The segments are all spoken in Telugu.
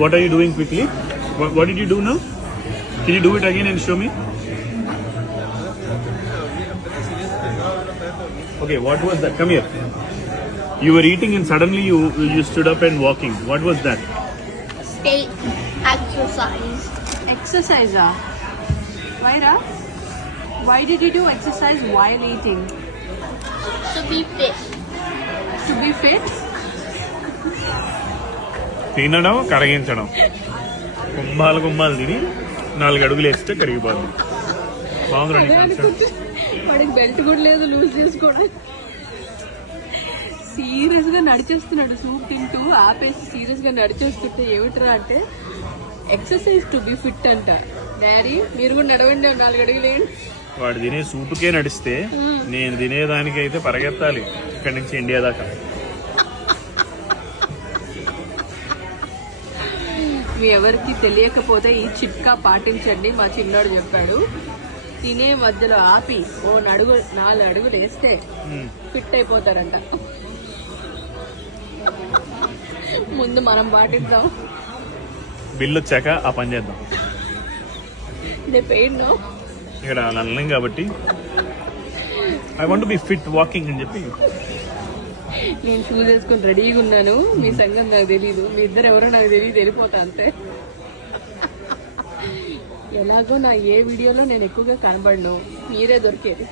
What are you doing quickly? What did you do now? Can you do it again and show me? Okay, what was that? Come here. You were eating and suddenly you stood up and walking. What was that? State exercise. Exercise, why, Ra? Why did you do exercise while eating? To be fit. To be fit? తినడం కరిగించడం. గుమ్మాలు తిని 4 అడుగులు వేస్తే కరిగిపోద్ది. బాగుంది. వాడికి బెల్ట్ కూడా లేదు లూజ్ చేసుకోవడం. సీరియస్ గా నడిచేస్తున్నాడు సూప్ తింటూ ఆపేసి సీరియస్ గా నడిచేస్తుంటే ఏమిట్రా అంటే ఎక్సర్సైజ్ టు బి ఫిట్ అంట. డాడీ మీరు కూడా నడవండి 4 అడుగులు వేయండి. వాడు తినే సూపుకే నడిస్తే నేను తినేదానికి అయితే పరిగెత్తాలి ఇక్కడి నుంచి ఇండియా దాకా. మీ ఎవరికి తెలియకపోతే ఈ చిట్కా పాటించండి. మా చిన్నోడు చెప్పాడు. తినే మధ్యలో ఆపి 4 అడుగులు వేస్తే ఫిట్ అయిపోతారంట. ముందు మనం పాటిద్దాం. బిల్లు వచ్చాక ఆ పని చేద్దాం. పెయిన్ ఇక్కడ అనలేం కాబట్టి I want be fit walking అని చెప్పి నేను షూస్ వేసుకొని రెడీగా ఉన్నాను. మీ సంగతి నాకు తెలీదు. మీ ఇద్దరు ఎవరో నాకు తెలియదు. వెళ్ళిపోతా అంతే. ఎలాగో నా ఏ వీడియోలో నేను ఎక్కువగా కనబడను. మీరే దొరికేది.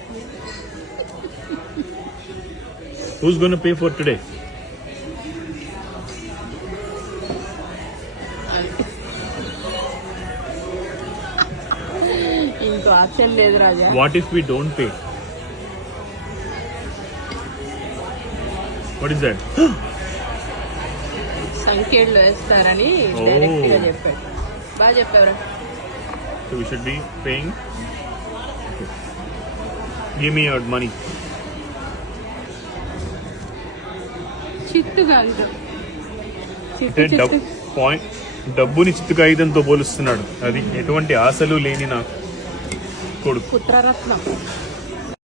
Who's going to pay for today? ఇంకో ఆప్షన్ లేదు రాజా. What if we don't pay? What is that? సంఖ్యలు వేస్తారని డైరెక్ట్ గా చెప్పాడు. బాగా చెప్పారు. So we should be paying. Okay. Give me your money. చిత్తు కాగితం. డబ్బుని చిత్తు కాగితంతో పోలుస్తున్నాడు. అది ఎటువంటి ఆశలు లేని నాకు కొడుకు. పుత్రరత్నం.